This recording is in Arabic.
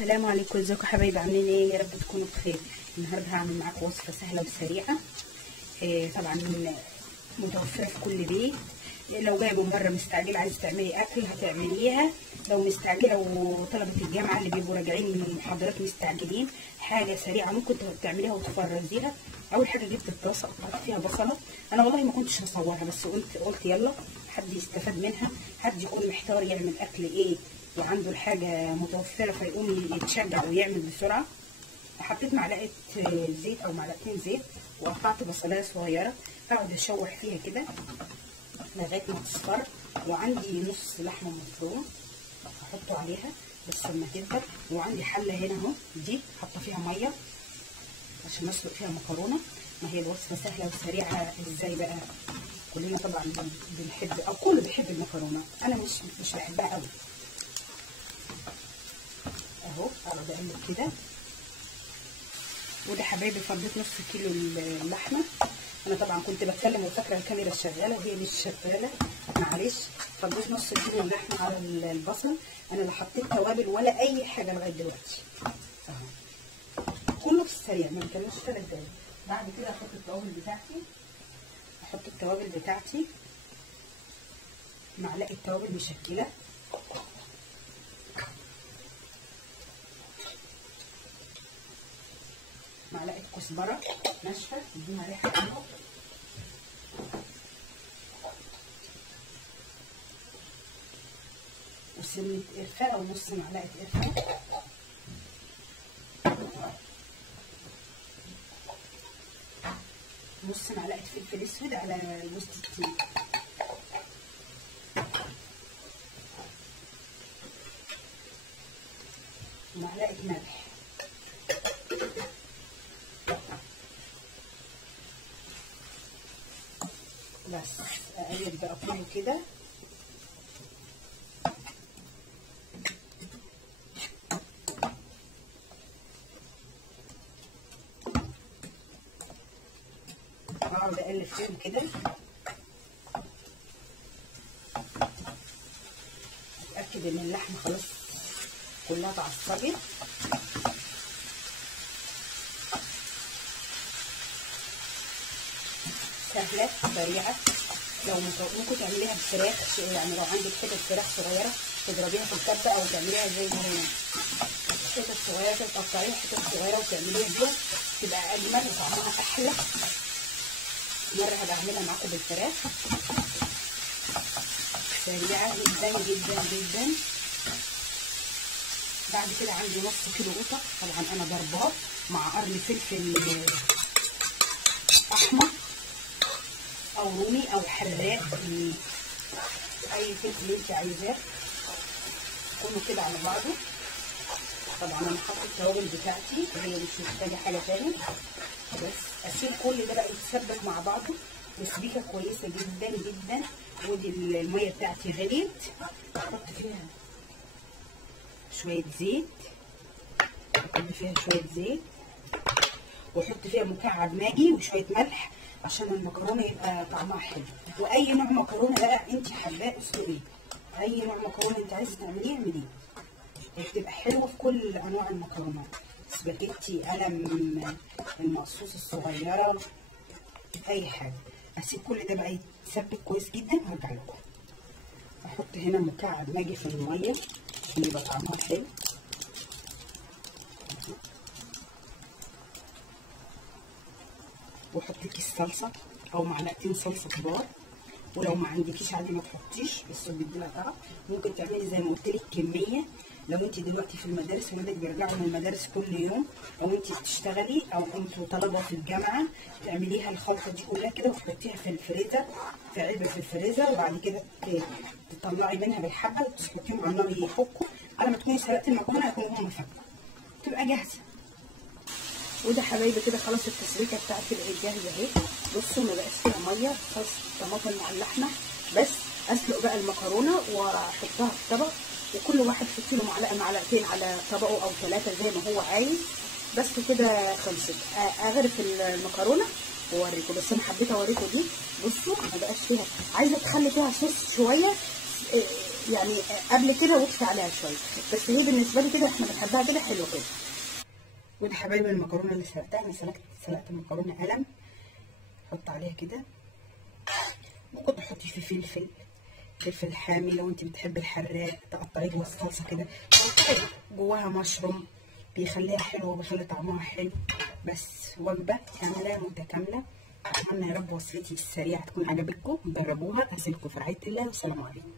السلام عليكم، ازيكم يا حبايبي؟ عاملين ايه؟ يا رب تكونوا بخير. النهارده هعمل معاكم وصفه سهله وسريعه، طبعا متوفره في كل بيت. لو جايه من بره مستعجله عايزه تعملي اكل هتعمليها، لو مستعجله وطلبه الجامعه اللي بيبقوا راجعين من المحاضرات مستعجلين، حاجه سريعه ممكن تعمليها وتفرزيها. اول حاجه جبت الطاسه قطعت فيها بصله. انا والله ما كنتش هصورها، بس قلت يلا حد يستفاد منها، حد يكون محتار يعمل اكل ايه وعنده الحاجه متوفره فيقوم يتشجع ويعمل بسرعه. حطيت معلقه زيت او معلقتين زيت، وقطعت بصلايه صغيره هقعد اشوح فيها كده لغايه ما تصفر. وعندي نص لحمه مفرومه هحطه عليها بس لما تدبل. وعندي حله هنا اهو، دي حاطه فيها ميه عشان اسلق فيها مكرونه. ما هي الوصفه سهله وسريعه ازاي بقى؟ كلنا طبعا بنحب او كله بيحب المكرونه، انا مش بحبها قوي. اهو اقعد اقلب كده. وده حبايبي فضيت نص كيلو اللحمه. انا طبعا كنت بتكلم وفاكره الكاميرا شغاله وهي مش شغاله، معلش. فضيت نص كيلو اللحمه على البصل. انا لا حطيت توابل ولا اي حاجه لغايه دلوقتي، اهو كله في السريع ما بكملش 3 دقايق. بعد كده احط التوابل بتاعتي، معلقه توابل مشكله، معلقه كزبره ناشفه تدينا ريحه حلوه، وسنه قرفه او نص معلقه قرفه، نص معلقه فلفل اسود على جوز الطيب، ومعلقه ملح. بس اقلب بقى كله كده. اقعد اقلب فيهم كده، اتاكد ان اللحمه خلاص كلها اتعصبت. سهله سريعه. لو ممكن تعمليها بفراخ، يعني لو عندك حتت فراخ صغيره تضربيها في الكبه او تعمليها زي ما هي حتت صغيره، تقطعيها حتت صغيره وتعمليها بيها تبقى اجمل وطعمها احلى. مره هبقى اعملها معاكم بالفراخ، سريعه جدا جدا جدا. بعد كده عندي نص كيلو قطه، طبعا انا ضرباه مع قرن فلفل احمر او رومي او حراق، اي فلفل انت عايزاه، كله كده على بعضه. طبعا انا حاطه التوابل بتاعتي وهي مش محتاجه حاجه تاني، بس اسيب كل ده بقى يتسبك مع بعضه تسبيكه كويسه جدا جدا. ودي الميه بتاعتي غليت، احط فيها شويه زيت، واحط فيها مكعب ماجي وشويه ملح عشان المكرونه يبقى طعمها حلو. واي نوع مكرونه بقى انت حباه اسلقيه، اي نوع مكرونه انت عايزه تعمليه اعمليه، بتبقى حلوه في كل انواع المكرونات، سباجيتي، قلم، المقصوص الصغيره، اي حاجه. اسيب كل ده بقى يتسبك كويس جدا وهرجع لكم. احط هنا مكعب ماجي في الميه عشان يبقى طعمها حلو، واحط كيس صلصه او معلقتين صلصه كبار. ولو ما عندكيش عادي ما تحطيش، بس بيديلها طعم. ممكن تعملي زي ما قلت لك كميه. لو انت دلوقتي في المدارس ولادك بيرجعوا من المدارس كل يوم، لو انت بتشتغلي او انتوا طلبه في الجامعه، تعمليها الخلطه دي كلها كده وتحطيها في الفريزر، في علبه في الفريزر، وبعد كده تطلعي منها بالحبه وتحطيهم على النار يفكوا. على ما تكوني سلقتي المكرونه هيكونوا هم فكوا، تبقى جاهزه. وده حبايبي كده خلاص التسبيكه بتاعتي بقت جاهزه اهي. بصوا ما بقاش فيها ميه، خلاص الطماطم مع اللحمه. بس اسلق بقى المكرونه واحطها في طبق، وكل واحد يحط له معلقه معلقتين على طبقه او 3 زي ما هو عايز. بس كده خلصت. اغرف المكرونه واوريكم، بس انا حبيت اوريكم دي. بصوا ما بقاش فيها، عايزه تخلي فيها صوص شويه يعني قبل كده وقفت عليها شويه، بس هي بالنسبه لي كده احنا بنحبها كده حلوه كده. وده حبايبي المكرونه اللي سلقتها. انا سلقت المكرونه قلم، حط عليها كده. ممكن تحطي فيه فلفل حامي لو انت بتحبي الحراق، تقطعي جوه الصلصه كده، جواها مشروم بيخليها حلوه وبيخلي طعمها حلو. بس وجبه كامله متكامله. اتمنى يا رب وصفتي السريعه تكون عجبتكم، جربوها. اسيبكم في رعايه الله والسلام عليكم.